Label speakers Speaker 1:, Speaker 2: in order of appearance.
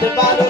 Speaker 1: the bottom.